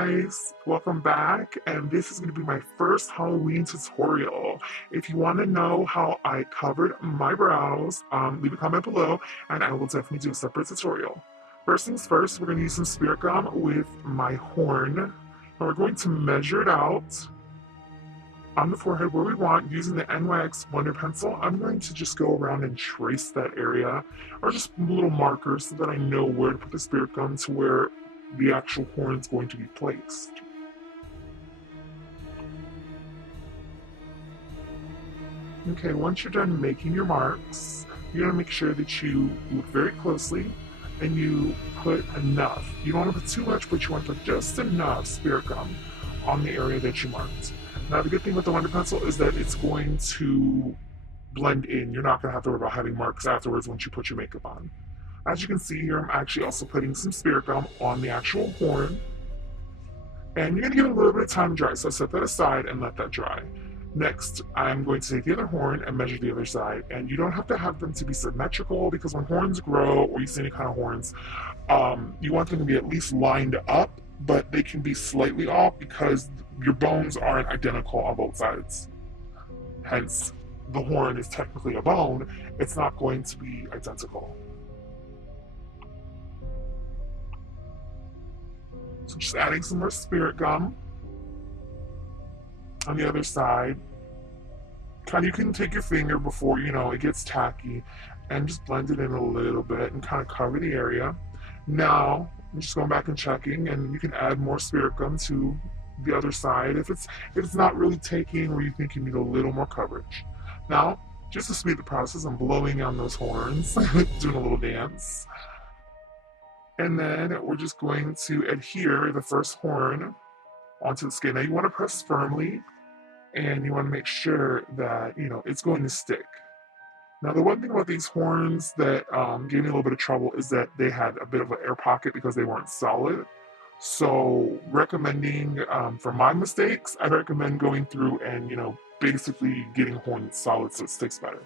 guys, welcome back, and this is going to be my first Halloween tutorial. If you want to know how I covered my brows, leave a comment below and I will definitely do a separate tutorial. First things first, we're going to use some spirit gum with my horn, and we're going to measure it out on the forehead where we want using the NYX Wonder Pencil. I'm going to just go around and trace that area, or just little markers so that I know where to put the spirit gum to where the actual horn is going to be placed. Okay, once you're done making your marks, you're going to make sure that you look very closely and you put enough. You don't want to put too much, but you want to put just enough spirit gum on the area that you marked. Now, the good thing with the Wonder Pencil is that it's going to blend in. You're not going to have to worry about having marks afterwards once you put your makeup on. As you can see here, I'm actually also putting some spirit gum on the actual horn. And you're going to give it a little bit of time to dry, so set that aside and let that dry. Next, I'm going to take the other horn and measure the other side. And you don't have to have them to be symmetrical, because when horns grow, or you see any kind of horns, you want them to be at least lined up, but they can be slightly off because your bones aren't identical on both sides. Hence, the horn is technically a bone, it's not going to be identical. So just adding some more spirit gum on the other side. You can take your finger before it gets tacky and just blend it in a little bit and kind of cover the area. Now I'm just going back and checking, and you can add more spirit gum to the other side if it's not really taking, or you think you need a little more coverage. Now, just to speed the process, I'm blowing on those horns, doing a little dance. And then we're just going to adhere the first horn onto the skin. Now you want to press firmly, and you want to make sure that it's going to stick. Now, the one thing about these horns that gave me a little bit of trouble is that they had a bit of an air pocket because they weren't solid. So recommending, for my mistakes, I recommend going through and basically getting a horn solid so it sticks better.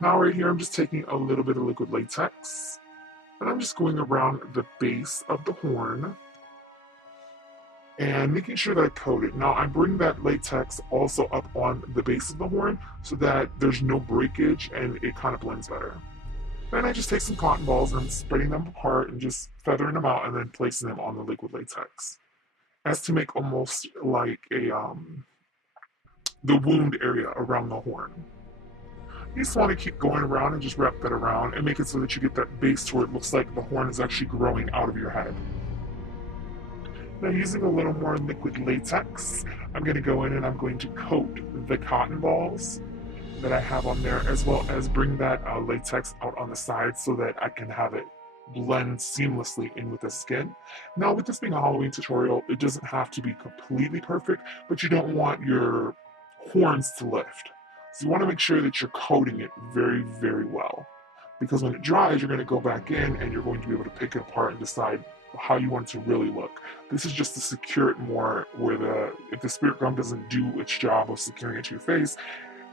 Now right here, I'm just taking a little bit of liquid latex, and I'm just going around the base of the horn and making sure that I coat it. Now I bring that latex also up on the base of the horn so that there's no breakage and it kind of blends better. Then I just take some cotton balls and I'm spreading them apart and just feathering them out and then placing them on the liquid latex, as to make almost like a the wound area around the horn. You just want to keep going around and just wrap that around and make it so that you get that base to where it looks like the horn is actually growing out of your head. Now, using a little more liquid latex, I'm going to go in and I'm going to coat the cotton balls that I have on there, as well as bring that latex out on the side so that I can have it blend seamlessly in with the skin. Now, with this being a Halloween tutorial, it doesn't have to be completely perfect, but you don't want your horns to lift. So you want to make sure that you're coating it very, very well, because when it dries, you're going to go back in and you're going to be able to pick it apart and decide how you want it to really look. This is just to secure it more, where if the spirit gum doesn't do its job of securing it to your face,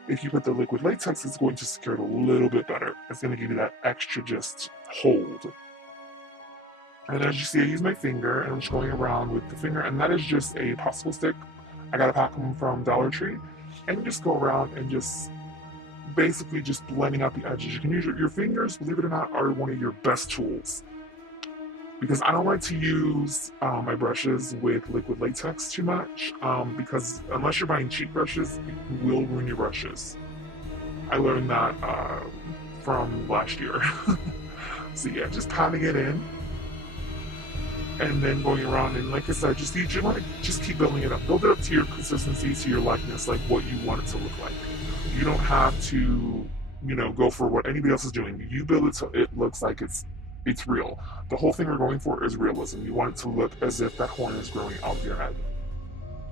if you put the liquid latex, it's going to secure it a little bit better. It's going to give you that extra just hold. And as you see, I use my finger and I'm just going around with the finger, and that is just a popsicle stick. I got a pack of them from Dollar Tree. And you just go around and just basically just blending out the edges. You can use your fingers, believe it or not, are one of your best tools. Because I don't like to use my brushes with liquid latex too much, because unless you're buying cheap brushes, it will ruin your brushes. I learned that from last year. So yeah, just patting it in, and then going around, and like I said, you want to just keep building it up. Build it up to your consistency, to your likeness, like what you want it to look like. You don't have to, go for what anybody else is doing. You build it so it looks like it's real. The whole thing we're going for is realism. You want it to look as if that horn is growing out of your head.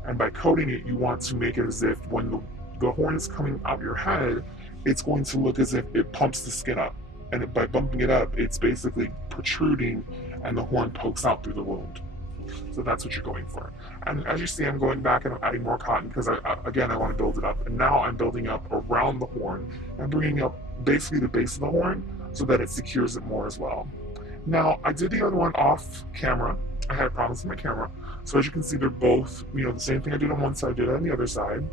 And by coating it, you want to make it as if when the horn is coming out of your head, it's going to look as if it pumps the skin up. And by bumping it up, it's basically protruding and the horn pokes out through the wound. So that's what you're going for. And as you see, I'm going back and I'm adding more cotton because, again, I want to build it up. And now I'm building up around the horn and bringing up basically the base of the horn so that it secures it more as well. Now, I did the other one off camera. I had problems with my camera. So as you can see, they're both, the same thing I did on one side, I did on the other side.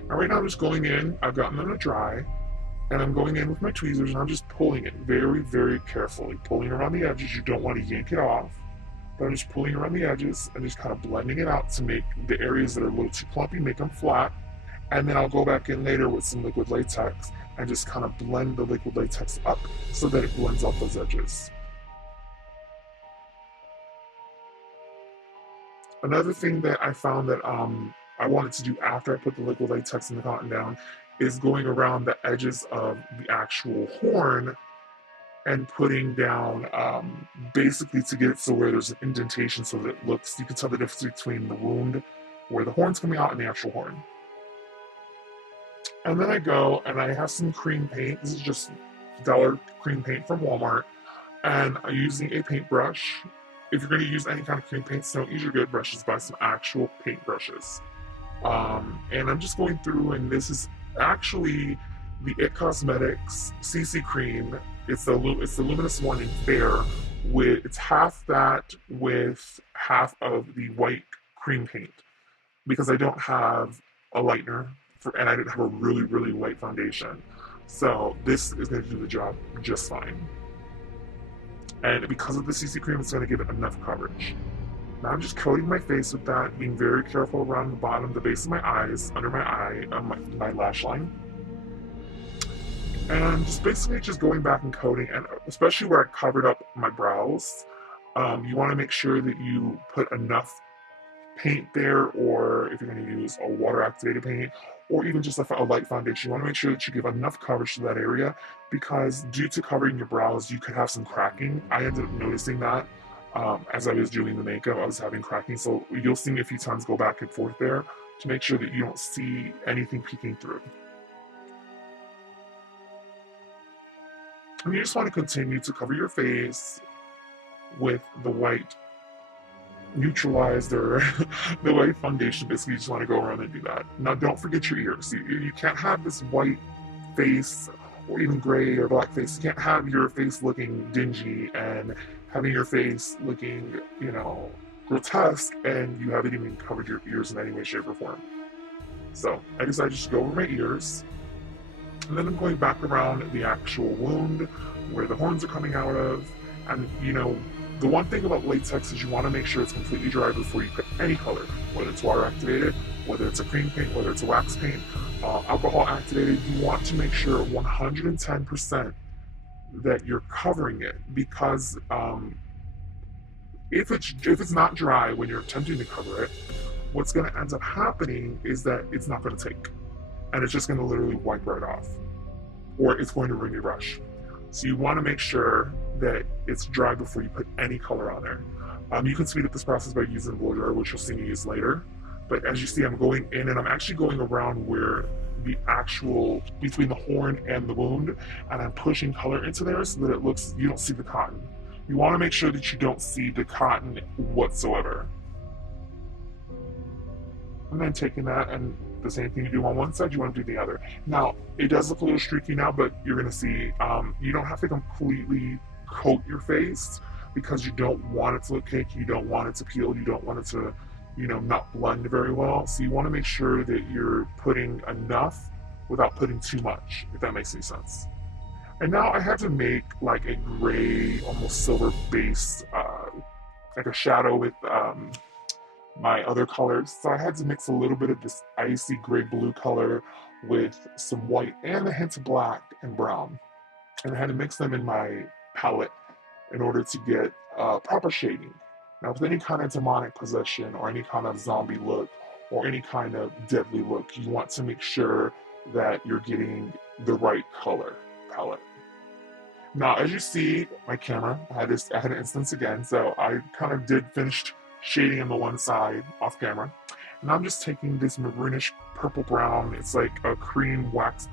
And right now I'm just going in, I've gotten them to dry, and I'm going in with my tweezers and I'm just pulling it very, very carefully, pulling around the edges. You don't want to yank it off, but I'm just pulling around the edges and just kind of blending it out to make the areas that are a little too clumpy, make them flat. And then I'll go back in later with some liquid latex and just kind of blend the liquid latex up so that it blends out those edges. Another thing that I found that I wanted to do after I put the liquid latex and the cotton down is going around the edges of the actual horn and putting down basically to get it so where there's an indentation so that it looks, you can tell the difference between the wound where the horn's coming out and the actual horn. And then I go and I have some cream paint. This is just dollar cream paint from Walmart. And I'm using a paintbrush. If you're going to use any kind of cream paints, don't use your good brushes, buy some actual paint brushes. And I'm just going through, and this is actually the It Cosmetics CC cream. It's the luminous one in fair. It's half that with half of the white cream paint because I don't have a lightener and I didn't have a really, really light foundation. So this is going to do the job just fine. And because of the CC cream, it's going to give it enough coverage. Now I'm just coating my face with that, being very careful around the bottom, the base of my eyes, under my eye, on my lash line. And just basically just going back and coating, and especially where I covered up my brows, you want to make sure that you put enough paint there, or if you're going to use a water-activated paint, or even just a light foundation, you want to make sure that you give enough coverage to that area, because due to covering your brows, you could have some cracking. I ended up noticing that as I was doing the makeup, I was having cracking, so you'll see me a few times go back and forth there to make sure that you don't see anything peeking through. And you just want to continue to cover your face with the white neutralized or the white foundation. Basically, you just want to go around and do that. Now, don't forget your ears. You can't have this white face or even gray or black face. You can't have your face looking dingy and having your face looking, grotesque, and you haven't even covered your ears in any way, shape, or form. So I decided just to go over my ears. And then I'm going back around the actual wound where the horns are coming out of. And, the one thing about latex is you want to make sure it's completely dry before you put any color, whether it's water activated, whether it's a cream paint, whether it's a wax paint, alcohol activated. You want to make sure 110% that you're covering it, because if it's not dry when you're attempting to cover it, what's going to end up happening is that it's not going to take, and it's just going to literally wipe right off, or it's going to ruin your brush. So you want to make sure that it's dry before you put any color on there. You can speed up this process by using the blow dryer, which you'll see me use later. But as you see, I'm going in and I'm actually going around where the actual, between the horn and the wound, and I'm pushing color into there so that it looks, you don't see the cotton. You want to make sure that you don't see the cotton whatsoever. And then taking that, and the same thing you do on one side, you want to do the other. Now, it does look a little streaky now, but you're going to see, you don't have to completely coat your face because you don't want it to look cakey, you don't want it to peel, you don't want it to, not blend very well. So you want to make sure that you're putting enough without putting too much, if that makes any sense. And now I had to make like a gray, almost silver base, like a shadow with my other colors. So I had to mix a little bit of this icy gray blue color with some white and a hint of black and brown. And I had to mix them in my palette in order to get proper shading. Now, with any kind of demonic possession or any kind of zombie look or any kind of deadly look, you want to make sure that you're getting the right color palette. Now, as you see, my camera, I had an instance again, so I kind of did finish shading on the one side off camera. And I'm just taking this maroonish purple brown. It's like a cream wax.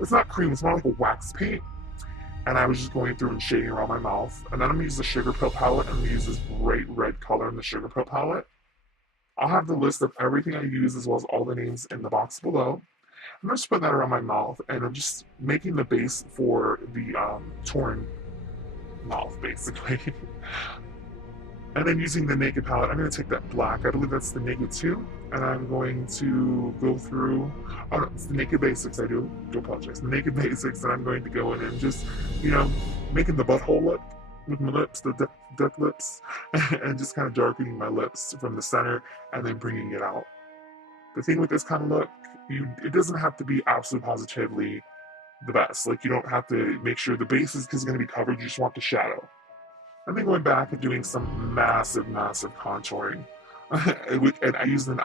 It's not cream, it's more like a wax paint. And I was just going through and shading around my mouth. And then I'm gonna use the Sugar Pill palette, and I'm gonna use this bright red color in the Sugar Pill palette. I'll have the list of everything I use as well as all the names in the box below. I'm just putting that around my mouth, and I'm just making the base for the torn mouth, basically. And then using the naked palette, I'm going to take that black, I believe that's the naked 2, and I'm going to go through, oh no, it's the naked basics, I do apologize, the naked basics, and I'm going to go in and just, you know, making the butthole look with my lips, the duck lips, and just kind of darkening my lips from the center and then bringing it out. The thing with this kind of look, it doesn't have to be absolutely positively the best. Like, you don't have to make sure the base is going to be covered, you just want the shadow. And then going back and doing some massive contouring. And I used an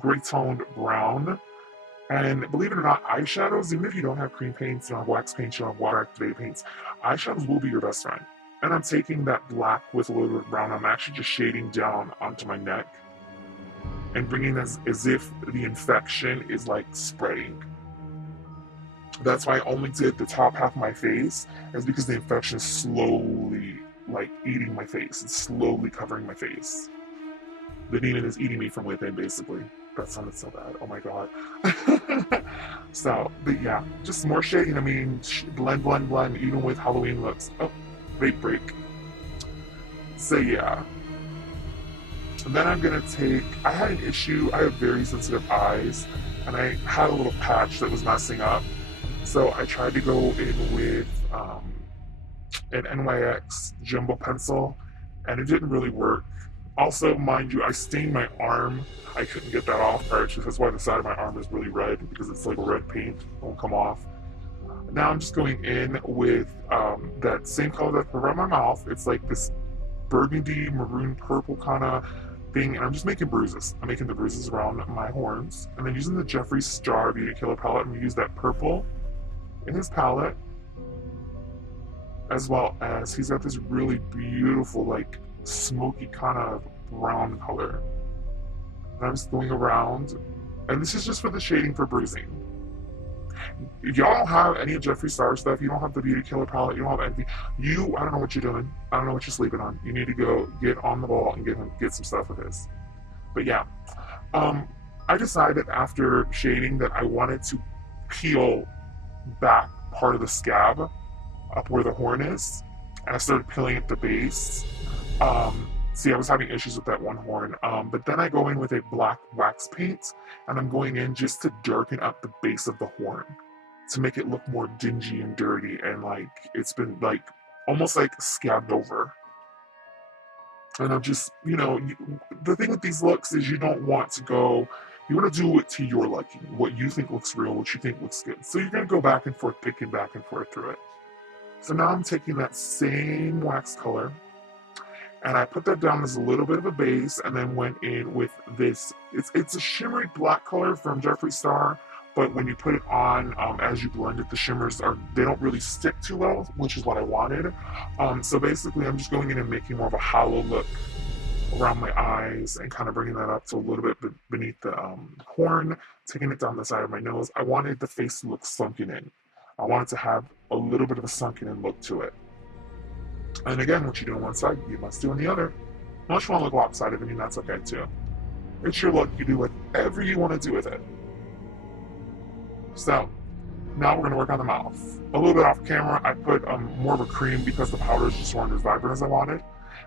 gray toned brown. And believe it or not, eyeshadows, even if you don't have cream paints, you don't have wax paints, you don't have water activated paints, eyeshadows will be your best friend. And I'm taking that black with a little bit of brown. I'm actually just shading down onto my neck and bringing as if the infection is like spreading. That's why I only did the top half of my face, is because the infection is slowly like eating my face. It's slowly covering my face. The demon is eating me from within, basically. That sounded so bad. Oh my god. So, but yeah, just more shading. I mean, blend, even with Halloween looks. Oh, vape break. So yeah. And then I'm gonna take, I had an issue, I have very sensitive eyes, and I had a little patch that was messing up. So I tried to go in with an NYX jumbo pencil, and it didn't really work. Also, mind you, I stained my arm. I couldn't get that off prior to, that's why the side of my arm is really red, because it's like a red paint, it won't come off. Now I'm just going in with that same color that's around my mouth. It's like this burgundy, maroon, purple kind of thing, and I'm just making bruises. I'm making the bruises around my horns, and then using the Jeffree Star Beauty Killer palette, I'm going to use that purple in his palette, as well as he's got this really beautiful, like, smoky kind of brown color. And I'm just going around, and this is just for the shading for bruising. If y'all don't have any of Jeffree Star stuff, you don't have the Beauty Killer palette, you don't have anything, I don't know what you're doing. I don't know what you're sleeping on. You need to go get on the ball and get some stuff with his. But yeah, I decided after shading that I wanted to peel back part of the scab up where the horn is, and I started peeling at the base. See, I was having issues with that one horn, but then I go in with a black wax paint, and I'm going in just to darken up the base of the horn to make it look more dingy and dirty, and like it's been like almost like scabbed over. And I'm just, you know, the thing with these looks is you don't want to go, you want to do it to your liking, what you think looks real, what you think looks good. So you're going to go back and forth, picking back and forth through it. So now I'm taking that same wax color, and I put that down as a little bit of a base, and then went in with this, it's a shimmery black color from Jeffree Star, but when you put it on, as you blend it, the shimmers they don't really stick too well, which is what I wanted. So basically I'm just going in and making more of a hollow look around my eyes and kind of bringing that up to a little bit beneath the horn, taking it down the side of my nose. I wanted the face to look sunken in. I wanted to have a little bit of a sunken in look to it. And again, what you do on one side, you must do on the other. Unless you want to look lopsided, I mean, that's okay too. It's your look, you do whatever you want to do with it. So, now we're going to work on the mouth. A little bit off camera, I put more of a cream because the powders just weren't as vibrant as I wanted.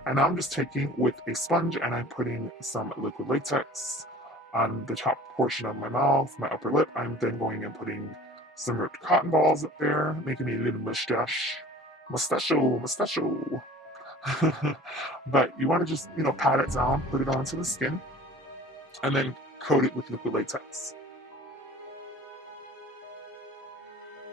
And now I'm just taking with a sponge and I'm putting some liquid latex on the top portion of my mouth, my upper lip. I'm then going and putting some ripped cotton balls up there, making me a little mustache. Mustachio. But you want to just, you know, pat it down, put it onto the skin, and then coat it with liquid latex.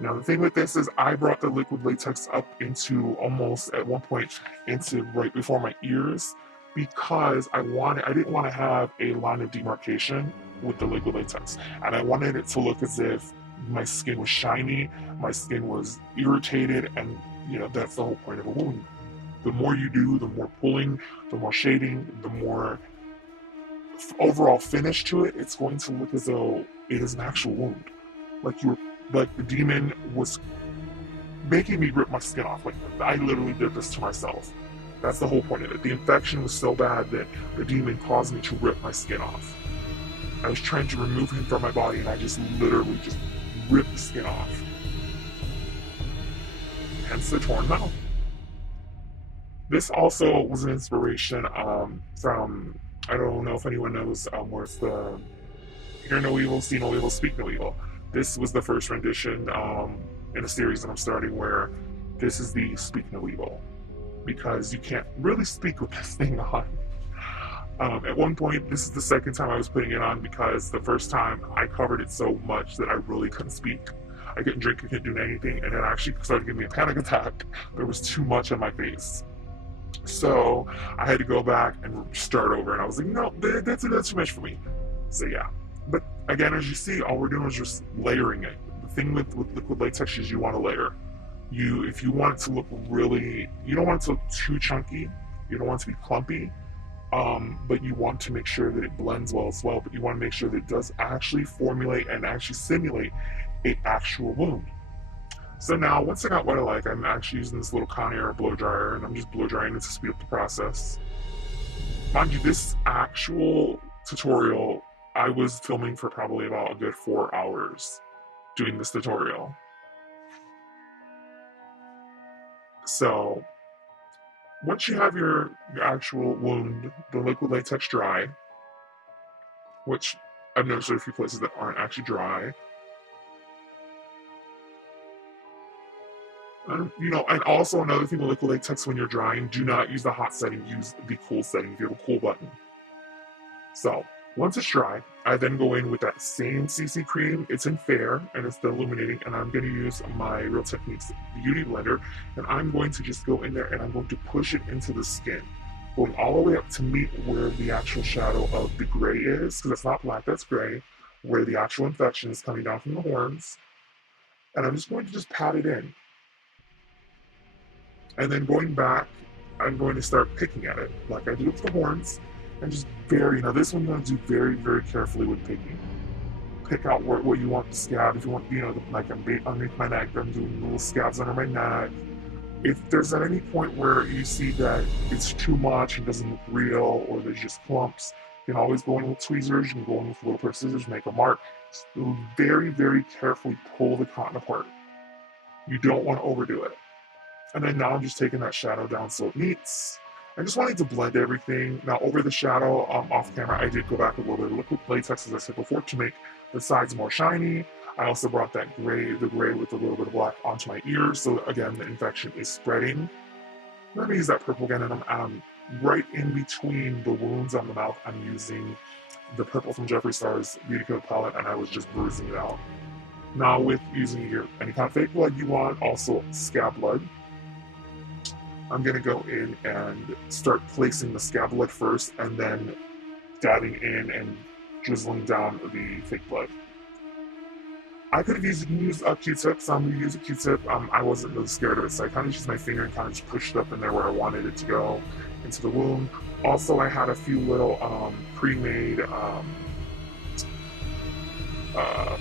Now the thing with this is I brought the liquid latex up into almost at one point into right before my ears, because I didn't want to have a line of demarcation with the liquid latex, and I wanted it to look as if my skin was shiny, my skin was irritated, and you know, that's the whole point of a wound. The more you do, the more pulling, the more shading, the more overall finish to it, it's going to look as though it is an actual wound. Like the demon was making me rip my skin off. Like, I literally did this to myself. That's the whole point of it. The infection was so bad that the demon caused me to rip my skin off. I was trying to remove him from my body, and I just literally just ripped the skin off. Hence the torn mouth. This also was an inspiration from, I don't know if anyone knows, where's the Hear No Evil, See No Evil, Speak No Evil. This was the first rendition in a series that I'm starting where this is the Speak No Evil, because you can't really speak with this thing on. At one point, this is the second time I was putting it on because the first time I covered it so much that I really couldn't speak. I couldn't drink, I couldn't do anything, and it actually started giving me a panic attack. There was too much on my face. So I had to go back and start over, and I was like, no, that's too much for me. So yeah. But again, as you see, all we're doing is just layering it. The thing with liquid latex is you want to layer. If you want it to look really, you don't want it to look too chunky, you don't want it to be clumpy, but you want to make sure that it blends well as well, but you want to make sure that it does actually formulate and actually simulate an actual wound. So now, once I got what I like, I'm actually using this little Conair blow dryer, and I'm just blow drying it to speed up the process. Mind you, this actual tutorial, I was filming for probably about a good 4 hours doing this tutorial. So, once you have your actual wound, the liquid latex dry, which I've noticed there are a few places that aren't actually dry, and also another thing with liquid latex, when you're drying, do not use the hot setting, use the cool setting if you have a cool button. So, once it's dry, I then go in with that same CC cream. It's in Fair, and it's the illuminating, and I'm going to use my Real Techniques Beauty Blender, and I'm going to just go in there, and I'm going to push it into the skin, going all the way up to meet where the actual shadow of the gray is, because it's not black, that's gray, where the actual infection is coming down from the horns, and I'm just going to just pat it in. And then going back, I'm going to start picking at it, like I did with the horns, and just now this one you want to do very, very carefully with picking. Pick out what you want to scab. If you want, like I'm underneath my neck, I'm doing little scabs under my neck. If there's at any point where you see that it's too much and doesn't look real, or there's just clumps, you can always go in with tweezers, you can go in with little pair of scissors, make a mark. Just very, very carefully pull the cotton apart. You don't want to overdo it. And then now I'm just taking that shadow down so it meets. I just wanted to blend everything. Now over the shadow, off camera, I did go back a little bit of liquid latex, as I said before, to make the sides more shiny. I also brought the gray with a little bit of black onto my ears, so again, the infection is spreading. I'm going to use that purple again, and I'm right in between the wounds on the mouth. I'm using the purple from Jeffree Star's Beauty Code palette, and I was just bruising it out. Now with using any kind of fake blood you want, also scab blood, I'm going to go in and start placing the scab blood first, and then dabbing in and drizzling down the fake blood. I could have used a Q-tip, so I'm going to use a Q-tip. I wasn't really scared of it, so I kind of used my finger and kind of just pushed it up in there where I wanted it to go, into the wound. Also, I had a few little pre-made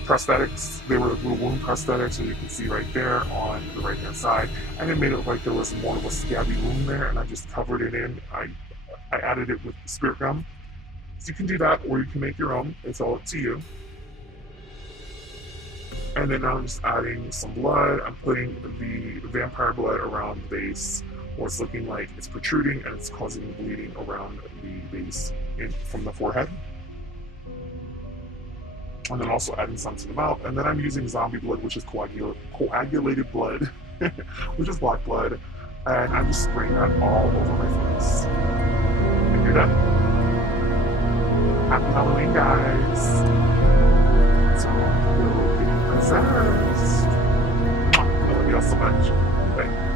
prosthetics. They were little wound prosthetics, as you can see right there on the right hand side, and it made it look like there was more of a scabby wound there, and I just covered it in. I added it with spirit gum. So you can do that, or you can make your own. It's all up to you. And then now I'm just adding some blood. I'm putting the vampire blood around the base, where it's looking like it's protruding and it's causing bleeding around the base from the forehead. And then also adding some to the mouth. And then I'm using zombie blood, which is coagulated blood, which is black blood. And I'm just spraying that all over my face. And you're done. Happy Halloween, guys. So, you're possessed. I love y'all so much. Bye.